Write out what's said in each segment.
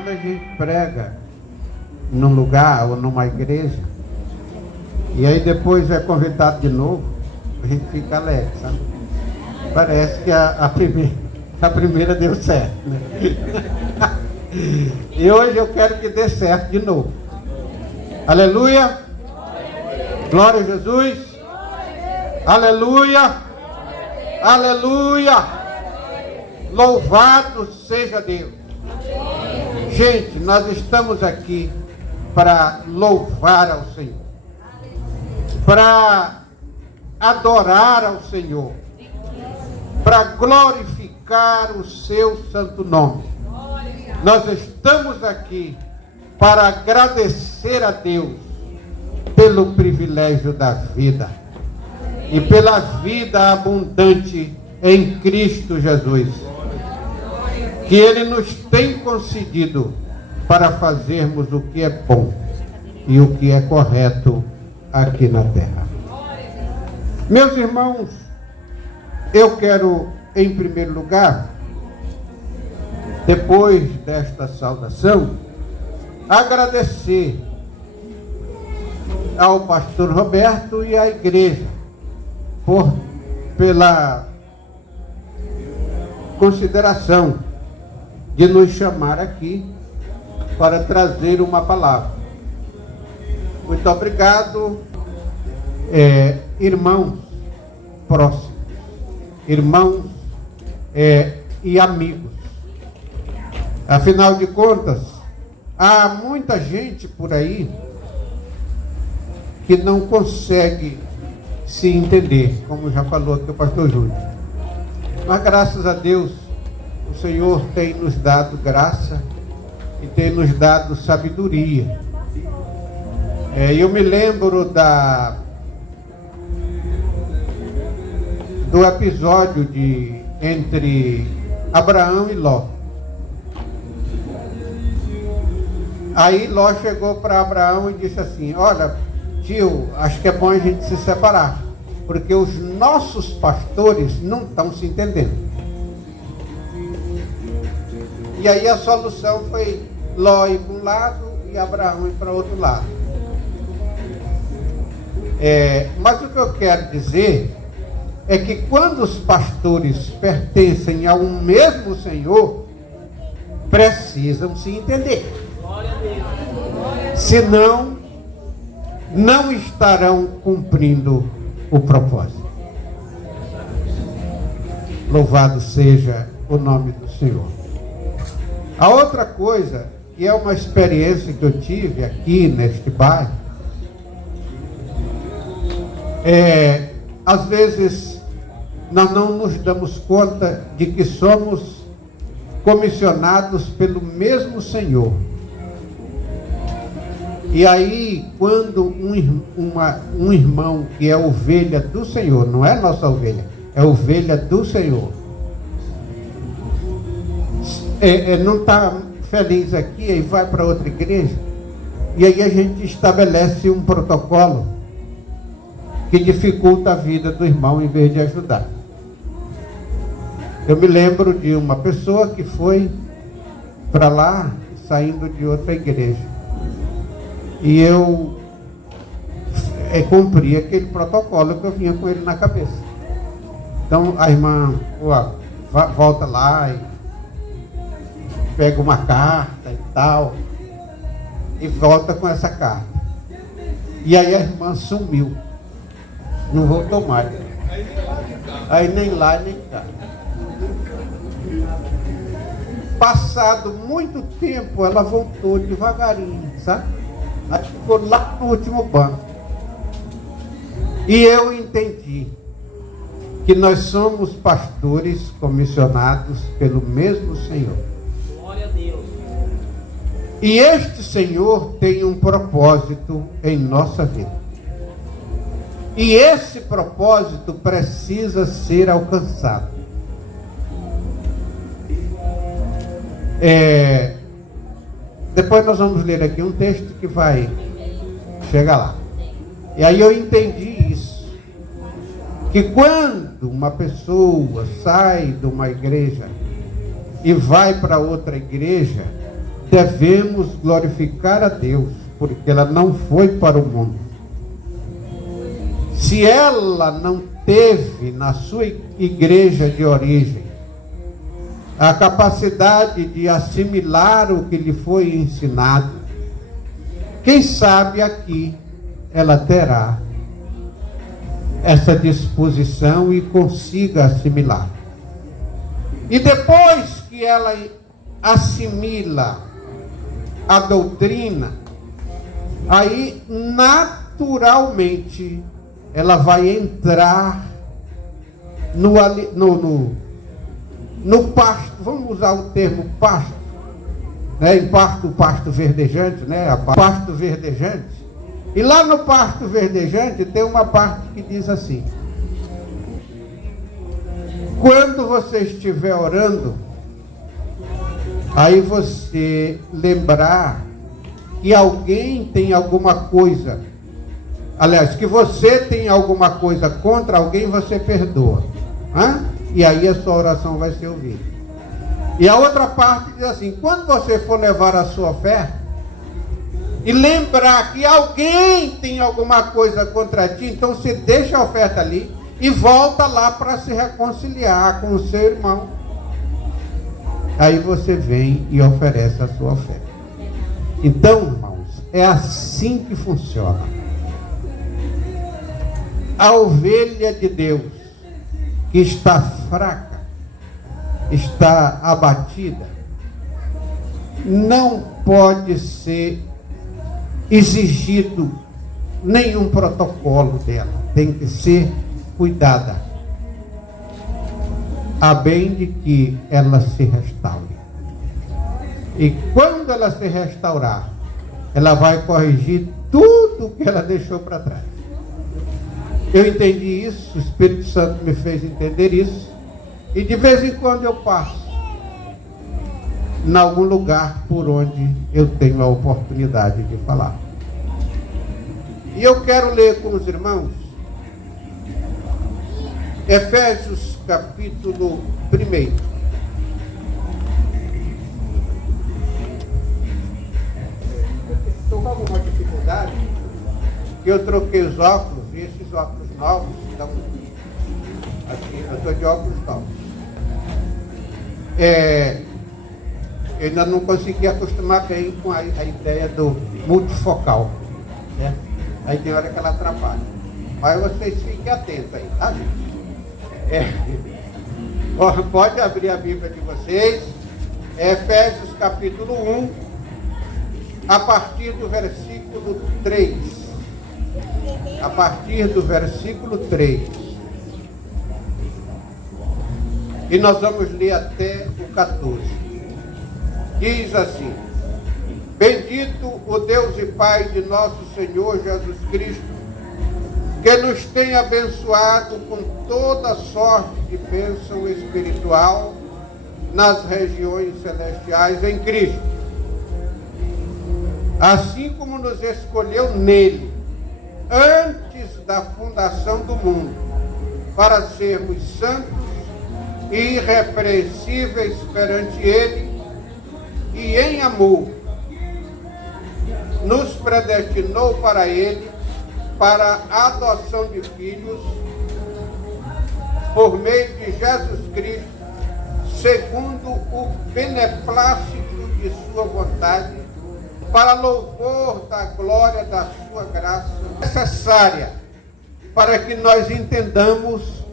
quando a gente prega num lugar ou numa igreja, e aí depois é convidado de novo, a gente fica alegre, sabe? Parece que a primeira deu certo, né? E hoje eu quero que dê certo de novo. Aleluia! Glória a Jesus! Aleluia! Aleluia! Louvado seja Deus! Gente, nós estamos aqui para louvar ao Senhor, para adorar ao Senhor, para glorificar o seu santo nome. Nós estamos aqui para agradecer a Deus pelo privilégio da vida e pela vida abundante em Cristo Jesus, que Ele nos tem concedido para fazermos o que é bom e o que é correto aqui na terra. Meus irmãos, eu quero, em primeiro lugar, depois desta saudação, agradecer ao pastor Roberto e à igreja pela consideração de nos chamar aqui para trazer uma palavra. Muito obrigado, irmãos próximos, irmãos e amigos. Afinal de contas, há muita gente por aí que não consegue se entender, como já falou aqui o pastor Júlio. Mas graças a Deus, o Senhor tem nos dado graça e tem nos dado sabedoria. Eu me lembro do episódio entre Abraão e Ló. Aí Ló chegou para Abraão e disse assim: olha, tio, acho que é bom a gente se separar, porque os nossos pastores não estão se entendendo. E aí a solução foi Ló ir para um lado e Abraão ir para outro lado. Mas o que eu quero dizer é que quando os pastores pertencem a um mesmo Senhor, precisam se entender. Senão, não estarão cumprindo o propósito. Louvado seja o nome do Senhor. A outra coisa, que é uma experiência que eu tive aqui neste bairro, às vezes nós não nos damos conta de que somos comissionados pelo mesmo Senhor. E aí, quando um irmão que é ovelha do Senhor, não é nossa ovelha, é ovelha do Senhor, não está feliz aqui e vai para outra igreja, e aí a gente estabelece um protocolo que dificulta a vida do irmão em vez de ajudar. Eu me lembro de uma pessoa que foi para lá saindo de outra igreja. E eu cumpri aquele protocolo que eu vinha com ele na cabeça. Então a irmã volta lá e pega uma carta e tal, e volta com essa carta. E aí a irmã sumiu, não voltou mais. Aí nem lá nem cá. Passado muito tempo, ela voltou devagarinho, sabe? Ela ficou lá no último banco. E eu entendi que nós somos pastores comissionados pelo mesmo Senhor. Glória a Deus. E este Senhor tem um propósito em nossa vida. E esse propósito precisa ser alcançado. Depois nós vamos ler aqui um texto que vai chegar lá. E aí eu entendi isso. Que quando uma pessoa sai de uma igreja e vai para outra igreja, devemos glorificar a Deus, porque ela não foi para o mundo. Se ela não teve na sua igreja de origem a capacidade de assimilar o que lhe foi ensinado, quem sabe aqui ela terá essa disposição e consiga assimilar. E depois que ela assimila a doutrina, aí naturalmente ela vai entrar no pasto, vamos usar o termo pasto, né? Em o pasto verdejante, né? Pasto verdejante. E lá no pasto verdejante tem uma parte que diz assim: quando você estiver orando, aí você lembrar que alguém tem alguma coisa, aliás, que você tem alguma coisa contra alguém, você perdoa. E aí a sua oração vai ser ouvida. E a outra parte diz assim: quando você for levar a sua oferta e lembrar que alguém tem alguma coisa contra ti, então você deixa a oferta ali e volta lá para se reconciliar com o seu irmão. Aí você vem e oferece a sua oferta. Então, irmãos, é assim que funciona. A ovelha de Deus que está fraca, está abatida, não pode ser exigido nenhum protocolo dela, tem que ser cuidada, a bem de que ela se restaure. E quando ela se restaurar, ela vai corrigir tudo que ela deixou para trás. Eu entendi isso, o Espírito Santo me fez entender isso, e de vez em quando eu passo em algum lugar por onde eu tenho a oportunidade de falar. E eu quero ler com os irmãos Efésios capítulo 1. Estou com alguma dificuldade, que eu troquei os óculos, e esses óculos novos, então, assim, eu estou de óculos novos. Eu ainda não consegui acostumar bem com a ideia do multifocal, né? Aí tem hora que ela atrapalha. Mas vocês fiquem atentos aí, tá, gente? Pode abrir a Bíblia de vocês, Efésios capítulo 1, a partir do versículo 3. A partir do versículo 3. E nós vamos ler até o 14. Diz assim: bendito o Deus e Pai de nosso Senhor Jesus Cristo, que nos tem abençoado com toda sorte de bênção espiritual nas regiões celestiais em Cristo, assim como nos escolheu nele, antes da fundação do mundo, para sermos santos e irrepreensíveis perante ele, e em amor nos predestinou para ele, para a adoção de filhos, por meio de Jesus Cristo, segundo o beneplácito de sua vontade, para louvor da glória da sua graça, necessária para que nós entendamos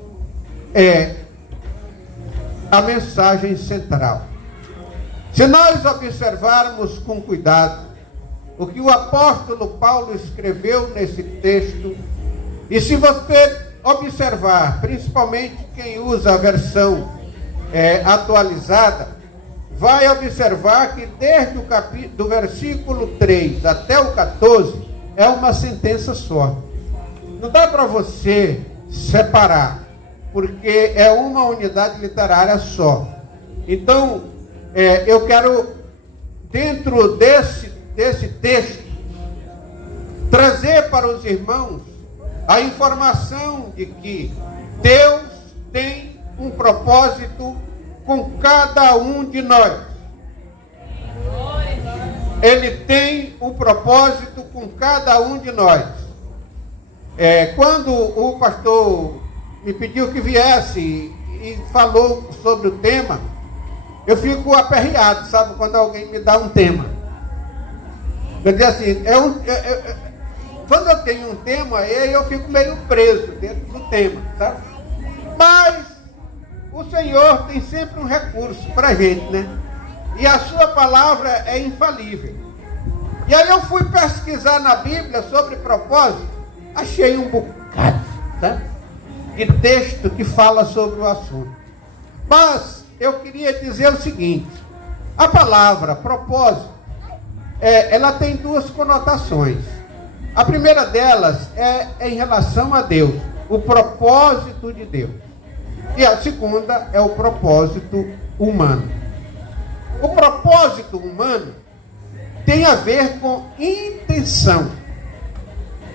a mensagem central. Se nós observarmos com cuidado o que o apóstolo Paulo escreveu nesse texto, e se você observar, principalmente quem usa a versão atualizada, vai observar que desde do versículo 3 até o 14 é uma sentença só. Não dá para você separar, porque é uma unidade literária só. Então, eu quero, dentro desse texto, trazer para os irmãos a informação de que Deus tem um propósito com cada um de nós. Ele tem um propósito com cada um de nós. Quando o pastor me pediu que viesse e falou sobre o tema, eu fico aperreado, sabe? Quando alguém me dá um tema. Eu digo assim, quando eu tenho um tema, eu fico meio preso dentro do tema, sabe? Mas o Senhor tem sempre um recurso para a gente, né? E a sua palavra é infalível. E aí eu fui pesquisar na Bíblia sobre propósito, achei um bocado, tá? De texto que fala sobre o assunto. Mas eu queria dizer o seguinte: a palavra propósito, ela tem duas conotações. A primeira delas é em relação a Deus, o propósito de Deus. E a segunda é o propósito humano. O propósito humano tem a ver com intenção,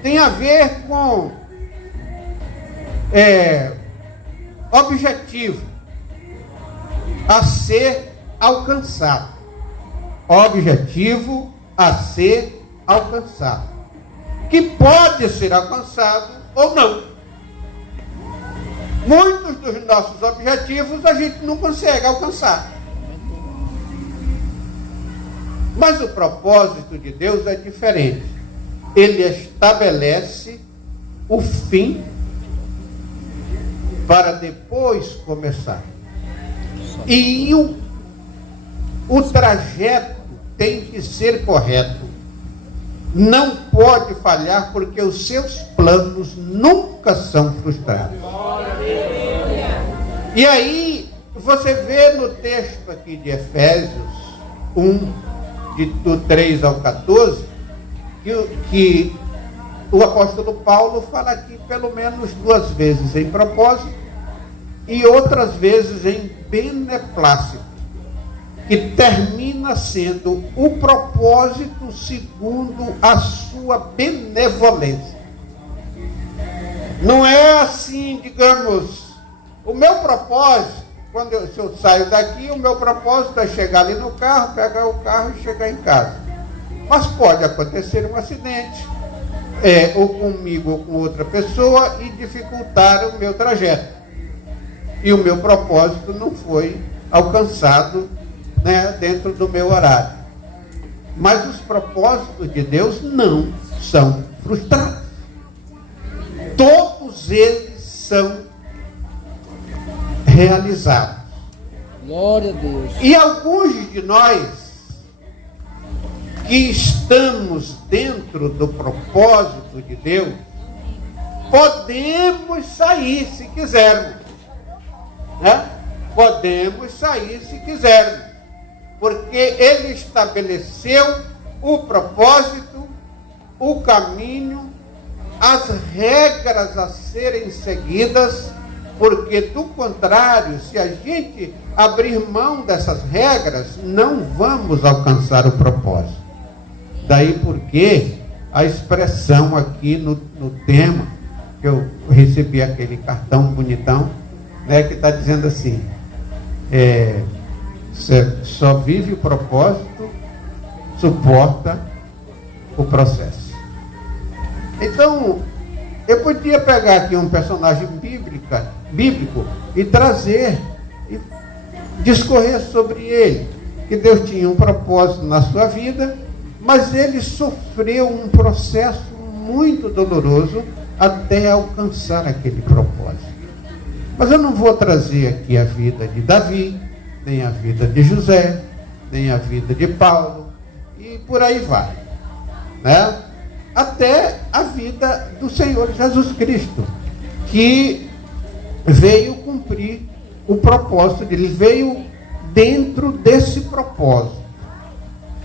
tem a ver com objetivo a ser alcançado. Objetivo a ser alcançado, que pode ser alcançado ou não. Muitos dos nossos objetivos a gente não consegue alcançar. Mas o propósito de Deus é diferente. Ele estabelece o fim para depois começar. E o trajeto tem que ser correto. Não pode falhar, porque os seus planos nunca são frustrados. E aí, você vê no texto aqui de Efésios 1, do 3 ao 14, que o apóstolo Paulo fala aqui pelo menos duas vezes em propósito e outras vezes em beneplácito, que termina sendo o propósito segundo a sua benevolência. Não é assim, digamos, o meu propósito, se eu saio daqui, o meu propósito é chegar ali no carro, pegar o carro e chegar em casa. Mas pode acontecer um acidente, ou comigo ou com outra pessoa, e dificultar o meu trajeto. E o meu propósito não foi alcançado, né, dentro do meu horário. Mas os propósitos de Deus não são frustrados. Todos eles são realizados. Glória a Deus. E alguns de nós que estamos dentro do propósito de Deus, podemos sair se quisermos, né? Podemos sair se quisermos, porque Ele estabeleceu o propósito, o caminho, as regras a serem seguidas, porque do contrário, se a gente abrir mão dessas regras, não vamos alcançar o propósito. Daí porque a expressão aqui no tema, que eu recebi aquele cartão bonitão, né, que está dizendo assim, você só vive o propósito, suporta o processo. Então, eu podia pegar aqui um personagem bíblico e trazer, e discorrer sobre ele, que Deus tinha um propósito na sua vida, mas ele sofreu um processo muito doloroso até alcançar aquele propósito. Mas eu não vou trazer aqui a vida de Davi, nem a vida de José, nem a vida de Paulo, e por aí vai, né? Até a vida do Senhor Jesus Cristo, que veio cumprir o propósito dele, veio dentro desse propósito,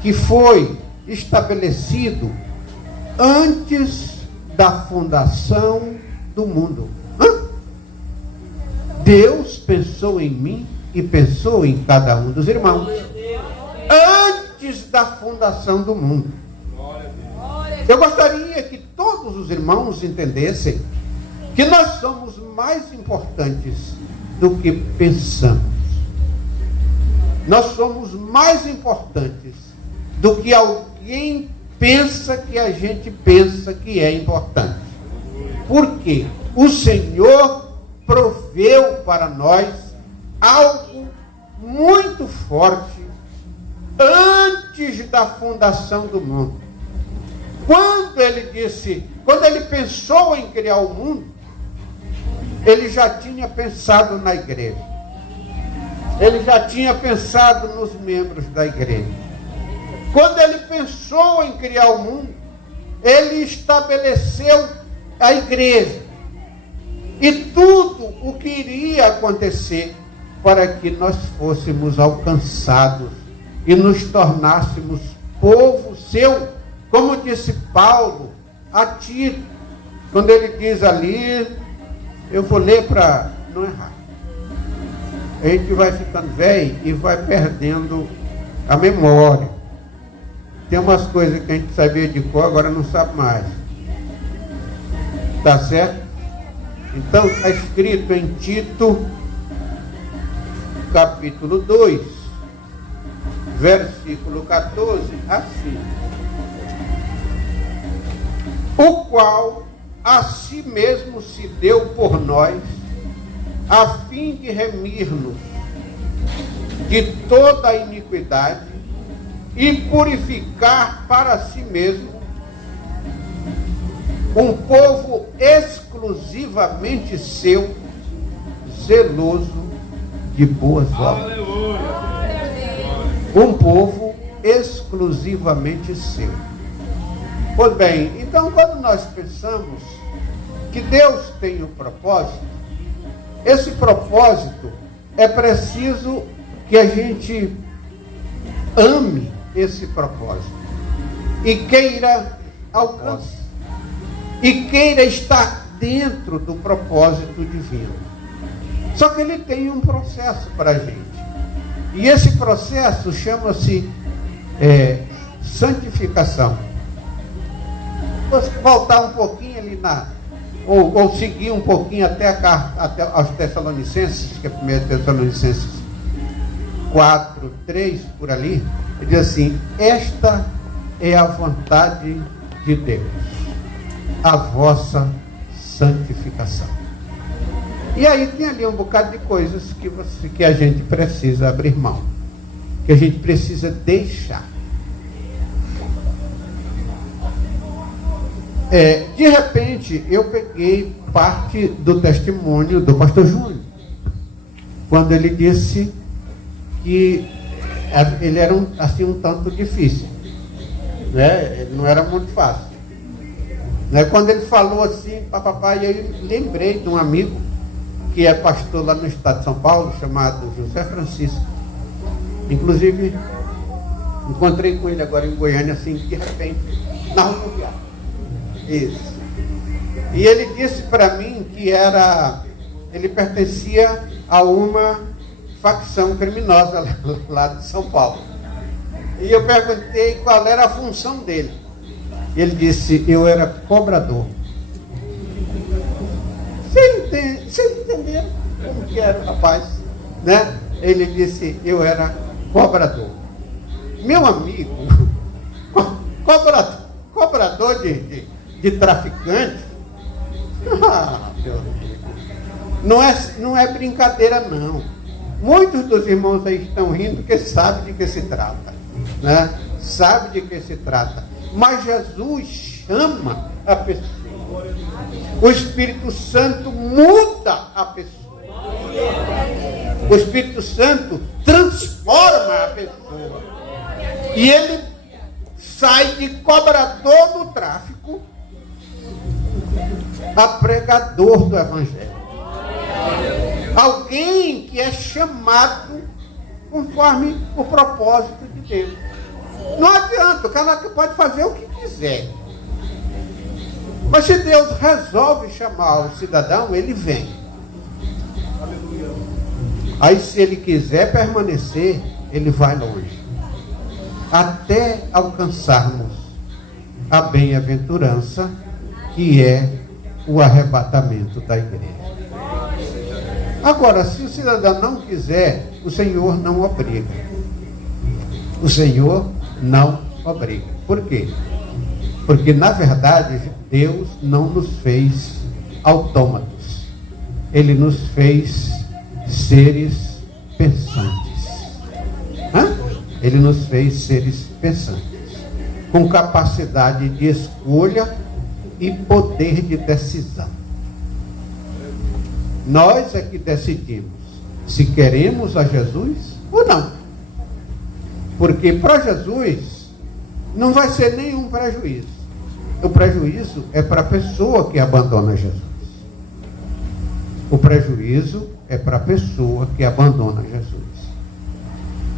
que foi estabelecido antes da fundação do mundo. Deus pensou em mim e pensou em cada um dos irmãos antes da fundação do mundo. Eu gostaria que todos os irmãos entendessem que nós somos mais importantes do que pensamos. Nós somos mais importantes do que alguém pensa que a gente pensa que é importante. Por quê? O Senhor proveu para nós algo muito forte antes da fundação do mundo. Quando ele pensou em criar o mundo, ele já tinha pensado na igreja. Ele já tinha pensado nos membros da igreja. Quando ele pensou em criar o mundo, ele estabeleceu a igreja e tudo o que iria acontecer para que nós fôssemos alcançados e nos tornássemos povo seu, como disse Paulo a Tito, quando ele diz ali, eu vou ler para não errar. A gente vai ficando velho e vai perdendo a memória. Tem umas coisas que a gente sabia de cor, agora não sabe mais. Tá certo? Então, está escrito em Tito, capítulo 2, versículo 14, assim: o qual a si mesmo se deu por nós, a fim de remir-nos de toda a iniquidade e purificar para si mesmo um povo exclusivamente seu, zeloso de boas obras. Um povo exclusivamente seu. Pois bem, então quando nós pensamos que Deus tem um propósito, esse propósito é preciso que a gente ame esse propósito e queira alcançar. E queira estar dentro do propósito divino. Só que ele tem um processo para a gente. E esse processo chama-se santificação. Vou voltar um pouquinho ali ou seguir um pouquinho até aos Tessalonicenses, que é 1 Tessalonicenses 4, 3, por ali. Ele diz assim: esta é a vontade de Deus, a vossa santificação. E aí tem ali um bocado de coisas que a gente precisa abrir mão, que a gente precisa deixar. De repente, eu peguei parte do testemunho do pastor Júnior, quando ele disse que ele era um tanto difícil, né? Ele não era muito fácil. Quando ele falou assim, papai, eu lembrei de um amigo que é pastor lá no estado de São Paulo, chamado José Francisco. Inclusive, encontrei com ele agora em Goiânia, assim, de repente, na rodoviária. Isso. E ele disse para mim que ele pertencia a uma facção criminosa lá de São Paulo. E eu perguntei qual era a função dele. Ele disse: eu era cobrador. Vocês entenderam como que era o rapaz, né? Ele disse: eu era cobrador. Meu amigo, cobrador de traficante, meu amigo, não é brincadeira, não. Muitos dos irmãos aí estão rindo porque sabem de que se trata, né? Sabe de que se trata. Mas Jesus chama a pessoa. O Espírito Santo muda a pessoa. O Espírito Santo transforma a pessoa. E ele sai de cobrador do tráfico a pregador do Evangelho. Alguém que é chamado conforme o propósito de Deus. Não adianta, o cara pode fazer o que quiser. Mas se Deus resolve chamar o cidadão, ele vem. Aí se ele quiser permanecer, ele vai longe. Até alcançarmos a bem-aventurança, que é o arrebatamento da igreja. Agora, se o cidadão não quiser, o Senhor não obriga. O Senhor não obriga. Por quê? Porque, na verdade, Deus não nos fez autômatos. Ele nos fez seres pensantes. Ele nos fez seres pensantes, com capacidade de escolha e poder de decisão. Nós é que decidimos se queremos a Jesus ou não. Porque para Jesus não vai ser nenhum prejuízo. O prejuízo é para a pessoa que abandona Jesus. O prejuízo é para a pessoa que abandona Jesus.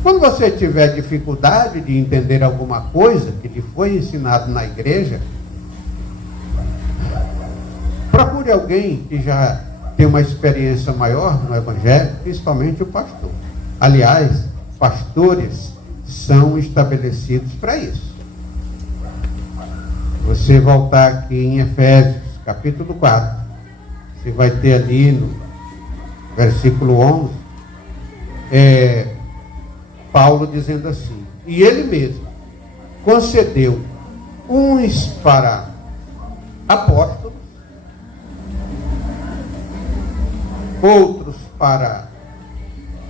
Quando você tiver dificuldade de entender alguma coisa que lhe foi ensinado na igreja, procure alguém que já tem uma experiência maior no Evangelho, principalmente o pastor. Aliás, pastores são estabelecidos para isso. Você voltar aqui em Efésios, capítulo 4, você vai ter ali no versículo 11, Paulo dizendo assim: e ele mesmo concedeu uns para apóstolos, outros para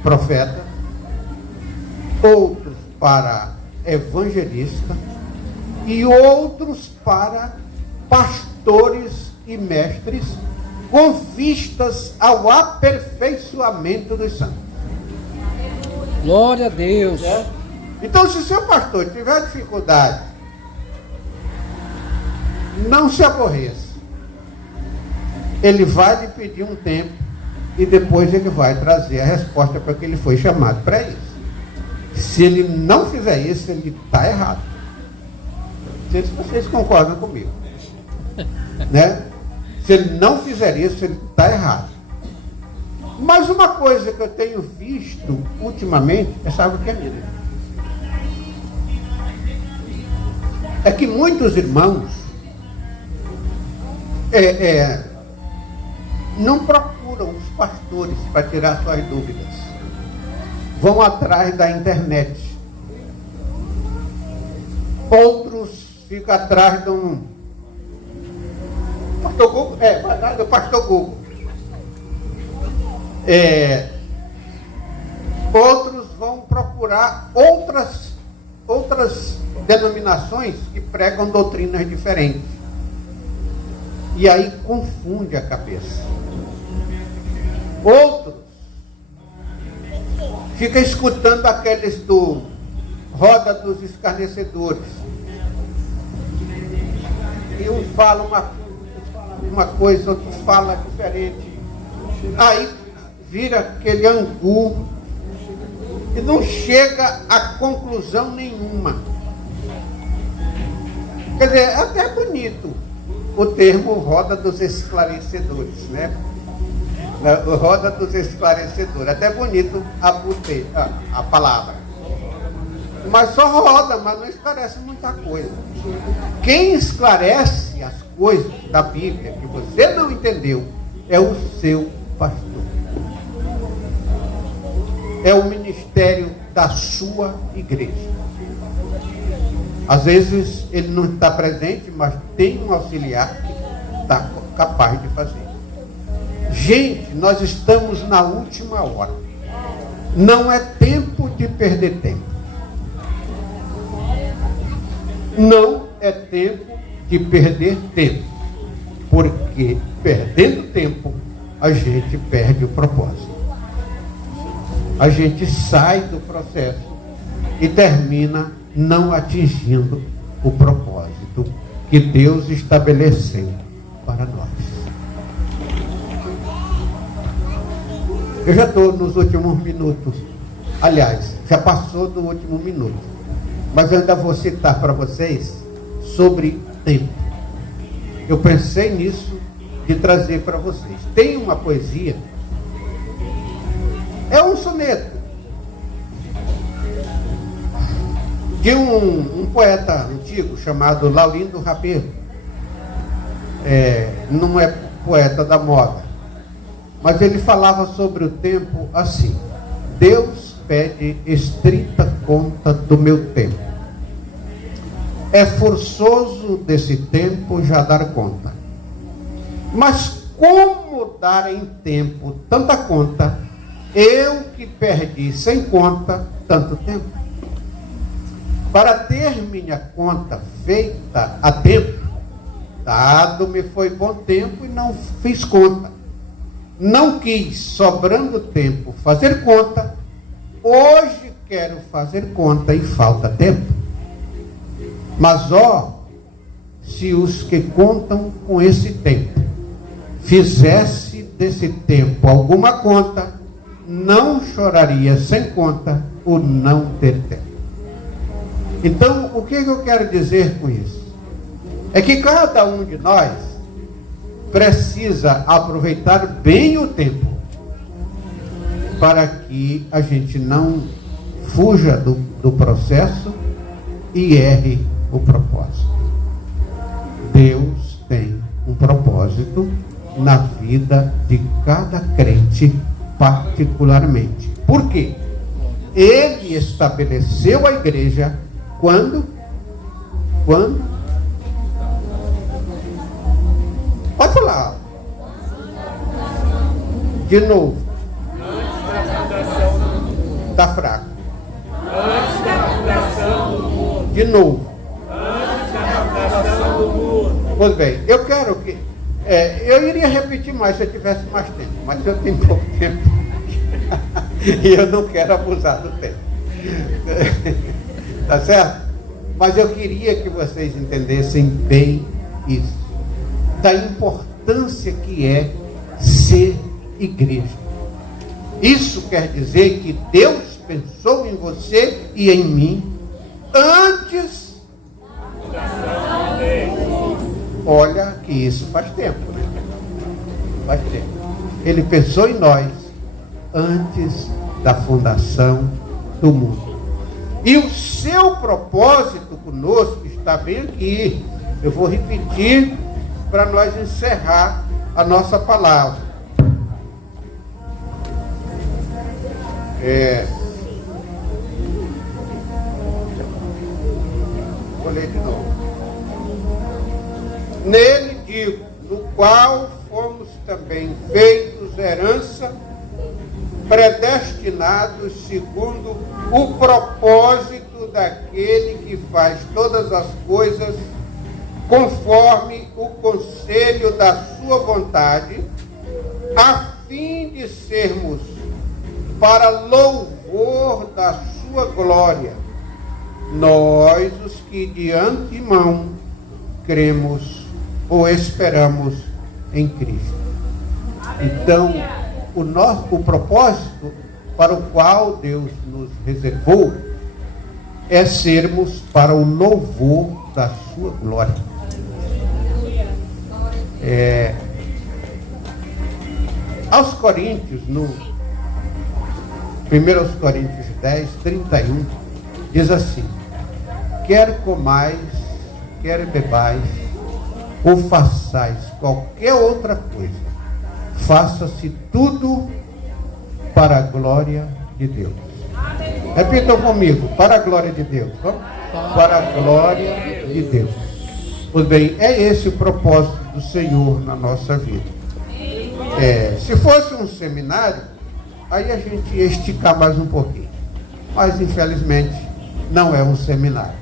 profetas, outros para evangelistas e outros para pastores e mestres, com vistas ao aperfeiçoamento dos santos. Glória a Deus. Então, se o seu pastor tiver dificuldade, não se aborreça. Ele vai lhe pedir um tempo e depois ele vai trazer a resposta para que ele foi chamado para isso. Se ele não fizer isso, ele está errado. Não sei se vocês concordam comigo. Né? Se ele não fizer isso, ele está errado. Mas uma coisa que eu tenho visto ultimamente, sabe o que é, menina? É que muitos irmãos não procuram os pastores para tirar suas dúvidas. Vão atrás da internet. Outros ficam atrás de um pastor Google. Vai atrás do pastor Google. Outros vão procurar outras denominações que pregam doutrinas diferentes. E aí confunde a cabeça. Outros ficam escutando aqueles do Roda dos Escarnecedores. E um fala uma coisa, outro fala diferente. Aí vira aquele angu e não chega a conclusão nenhuma. Quer dizer, é até bonito o termo Roda dos Esclarecedores, né? O Roda dos Esclarecedores, até bonito a palavra. Mas só roda, mas não esclarece muita coisa. Quem esclarece as coisas da Bíblia que você não entendeu é o seu pastor. É o ministério da sua igreja. Às vezes ele não está presente, mas tem um auxiliar que está capaz de fazer. Gente, nós estamos na última hora. Não é tempo de perder tempo. Não é tempo de perder tempo. Porque perdendo tempo, a gente perde o propósito. A gente sai do processo e termina não atingindo o propósito que Deus estabeleceu para nós. Eu já estou nos últimos minutos. Aliás, já passou do último minuto. Mas eu ainda vou citar para vocês sobre tempo. Eu pensei nisso de trazer para vocês. Tem uma poesia. É um soneto de um poeta antigo chamado Laurindo Rabelo. Não é poeta da moda, mas ele falava sobre o tempo assim: Deus pede estrita conta do meu tempo. É forçoso desse tempo já dar conta. Mas como dar em tempo tanta conta, eu que perdi sem conta tanto tempo? Para ter minha conta feita a tempo, dado-me foi bom tempo e não fiz conta. Não quis, sobrando tempo, fazer conta. Hoje quero fazer conta e falta tempo. Mas ó, se os que contam com esse tempo fizesse desse tempo alguma conta, não choraria sem conta o não ter tempo. Então, o que eu quero dizer com isso? É que cada um de nós precisa aproveitar bem o tempo para que a gente não fuja do processo e erre o propósito. Deus tem um propósito na vida de cada crente particularmente. Por quê? Ele estabeleceu a igreja quando? Pode falar. De novo. Está fraco. Antes da fundação do mundo. De novo. Antes da fundação do mundo. Pois bem, eu quero que... eu iria repetir mais se eu tivesse mais tempo, mas eu tenho pouco tempo. E eu não quero abusar do tempo. Tá certo? Mas eu queria que vocês entendessem bem isso. Da importância que é ser igreja. Isso quer dizer que Deus pensou em você e em mim antes. Olha que isso faz tempo, né? Faz tempo. Ele pensou em nós antes da fundação do mundo. E o seu propósito conosco está bem aqui. Eu vou repetir para nós encerrar a nossa palavra. Vou ler de novo. Nele digo, no qual fomos também feitos herança, predestinados segundo o propósito daquele que faz todas as coisas conforme o conselho da sua vontade, a fim de sermos para louvor da sua glória, nós os que de antemão cremos ou esperamos em Cristo. Então, o propósito para o qual Deus nos reservou é sermos para o louvor da sua glória. Aos Coríntios, no 1 Coríntios 10, 31, diz assim: quer comais, quer bebais, ou façais qualquer outra coisa, faça-se tudo para a glória de Deus. Repitam comigo, para a glória de Deus. Vamos? Para a glória de Deus. Pois bem, é esse o propósito do Senhor na nossa vida. Se fosse um seminário, aí a gente ia esticar mais um pouquinho. Mas, infelizmente, não é um seminário.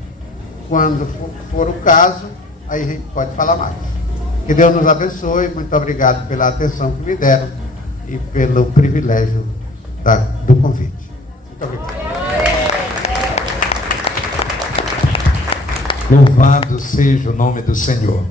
Quando for o caso, aí a gente pode falar mais. Que Deus nos abençoe. Muito obrigado pela atenção que me deram e pelo privilégio do convite. Muito obrigado. Louvado seja o nome do Senhor.